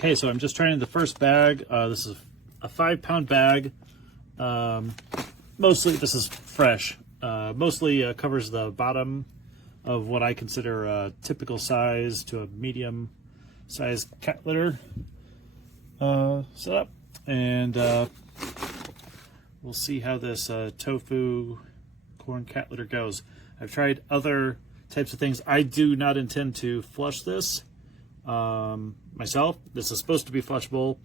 Okay, so I'm just trying the first bag. This is a 5-pound bag. Mostly, this is fresh. Mostly covers the bottom of what I consider a typical size to a medium size cat litter setup. And we'll see how this tofu corn cat litter goes. I've tried other types of things. I do not intend to flush this myself. This is supposed to be flushable.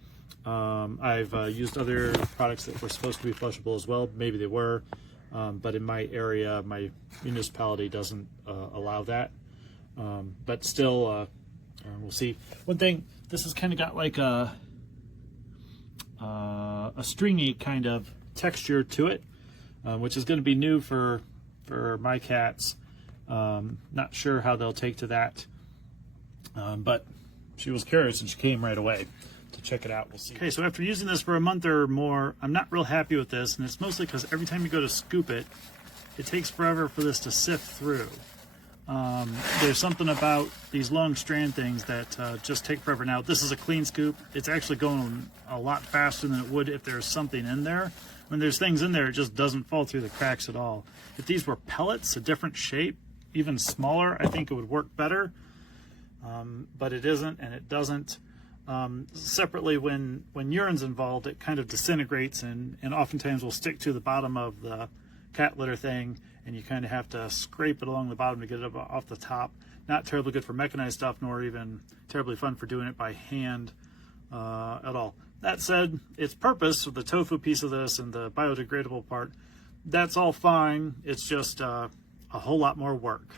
I've used other products that were supposed to be flushable as well. Maybe they were, but in my area, my municipality doesn't allow that. But still, we'll see. One thing, this has kind of got like a stringy kind of texture to it, which is going to be new for my cats. Not sure how they'll take to that, but she was curious and she came right away to check it out. We'll see. Okay, so after using this for a month or more, I'm not real happy with this, and it's mostly because every time you go to scoop it, it takes forever for this to sift through. There's something about these long strand things that just take forever. Now, this is a clean scoop. It's actually going a lot faster than it would if there's something in there. When there's things in there, it just doesn't fall through the cracks at all. If these were pellets, a different shape, even smaller, I think it would work better. But it isn't, and it doesn't. Separately, when urine's involved, it kind of disintegrates and oftentimes will stick to the bottom of the cat litter thing, and you kind of have to scrape it along the bottom to get it off the top. Not terribly good for mechanized stuff, nor even terribly fun for doing it by hand at all. That said, its purpose, the tofu piece of this and the biodegradable part, that's all fine. It's just a whole lot more work.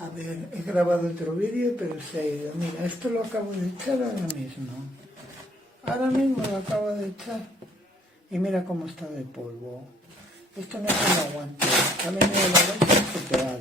A ver, he grabado otro vídeo, pero se ha ido. Mira, esto lo acabo de echar ahora mismo. Ahora mismo lo acabo de echar. Y mira cómo está de polvo. Esto no se lo aguanta. Ha venido la leche estropeada.